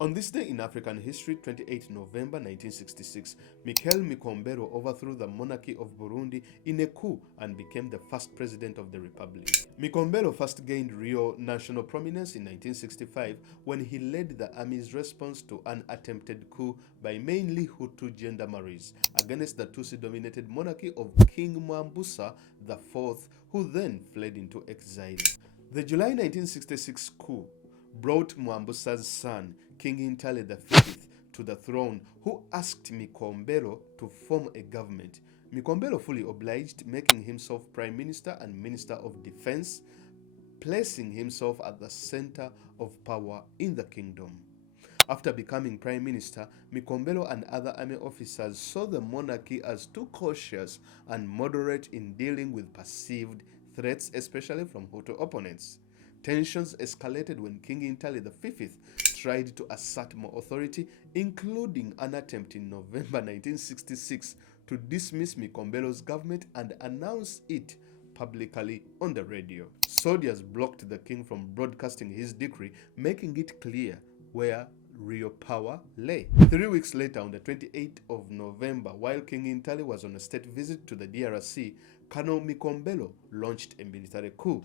On this day in African history, 28 November 1966, Micombero overthrew the monarchy of Burundi in a coup and became the first president of the republic. Micombero first gained real national prominence in 1965 when he led the army's response to an attempted coup by mainly Hutu gendarmeries against the Tutsi-dominated monarchy of King Mwambusa IV, who then fled into exile. The July 1966 coup brought Mwambusa's son, King Intale V, to the throne, who asked Micombero to form a government. Micombero fully obliged, making himself Prime Minister and Minister of Defense, placing himself at the center of power in the kingdom. After becoming Prime Minister, Micombero and other army officers saw the monarchy as too cautious and moderate in dealing with perceived threats, especially from Hutu opponents. Tensions escalated when King Intale V tried to assert more authority, including an attempt in November 1966 to dismiss Micombero's government and announce it publicly on the radio. Soldiers blocked the king from broadcasting his decree, making it clear where real power lay. 3 weeks later, on the 28th of November, while King Intale was on a state visit to the DRC, Colonel Micombero launched a military coup.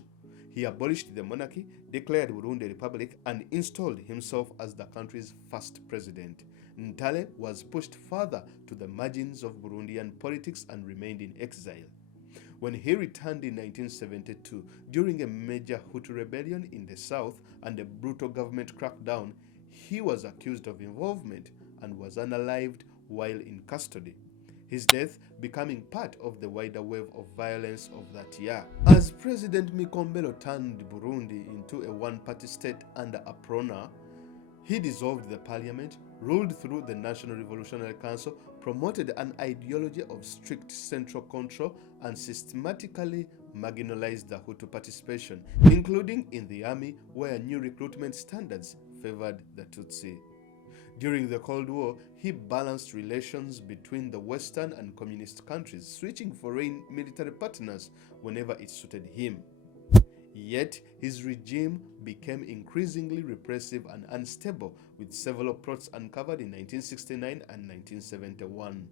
He abolished the monarchy, declared Burundi a republic, and installed himself as the country's first president. Ntale was pushed further to the margins of Burundian politics and remained in exile. When he returned in 1972, during a major Hutu rebellion in the south and a brutal government crackdown, he was accused of involvement and was unalived while in custody, his death becoming part of the wider wave of violence of that year. As President Micombero turned Burundi into a one-party state under a prona, he dissolved the parliament, ruled through the National Revolutionary Council, promoted an ideology of strict central control, and systematically marginalized the Hutu participation, including in the army, where new recruitment standards favored the Tutsi. During the Cold War, he balanced relations between the Western and communist countries, switching foreign military partners whenever it suited him. Yet, his regime became increasingly repressive and unstable, with several plots uncovered in 1969 and 1971.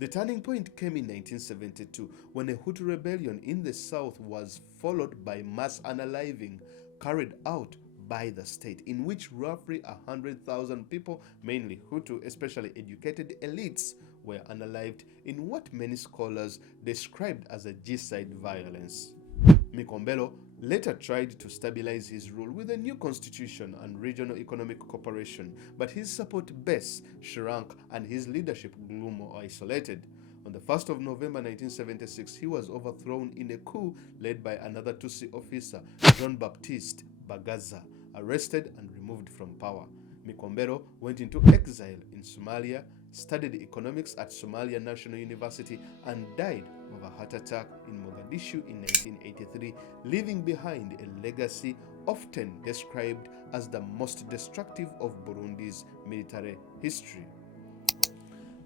The turning point came in 1972, when a Hutu rebellion in the south was followed by mass unaliving carried out by the state, in which roughly 100,000 people, mainly Hutu, especially educated elites, were unalived in what many scholars described as a genocide violence. Micombero later tried to stabilize his rule with a new constitution and regional economic cooperation, but his support base shrank and his leadership grew more isolated. On the 1st of November 1976, he was overthrown in a coup led by another Tutsi officer, Jean-Baptiste Bagaza, arrested and removed from power. Micombero went into exile in Somalia, studied economics at Somalia National University, and died of a heart attack in Mogadishu in 1983, leaving behind a legacy often described as the most destructive of Burundi's military history.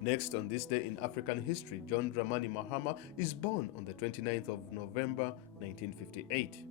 Next, on this day in African history, John Dramani Mahama is born on the 29th of November 1958.